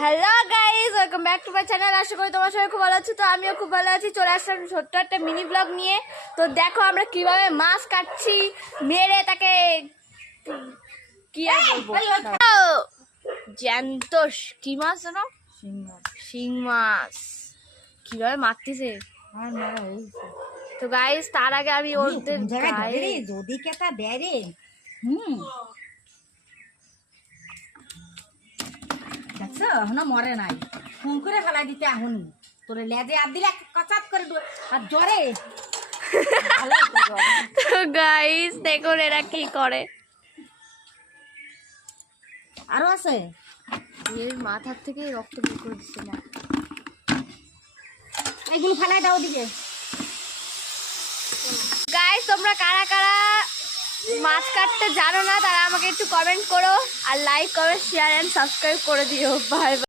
Hello guys, welcome back to my channel. আশা করি তোমার সবাই খুব ভালো আছো। তো আমিও খুব ভালো আছি। চলে আসলাম ছোট্ট একটা মিনি ব্লগ নিয়ে। তো দেখো আমরা কিভাবে মাছ কাটছি, মেরে তাকে কি আর বলবো, জ্যান্ত কি মাছ জানো? শিং মাছ কিভাবে মারতেছে। তো গাইস তার আগে আমি ওদের যদি কেটা দেয় রে দেখছো এখনো মরে নাই, ফোন করে ফেলাই দিতে এখনই তোরে লেজে আর দিলে কচাত করে আর জ্বরে। তো গাইস দেখুন এরা কি করে। আরো আছে, এর মাথার থেকে রক্ত বের করে দিচ্ছে না। এগুলো ফেলাই দাও দিকে। গাইস তোমরা কারা কারা মাছ কাটতে জানো না তারা আমাকে একটু কমেন্ট করো, আর like comment share and subscribe করে দিও। Bye by.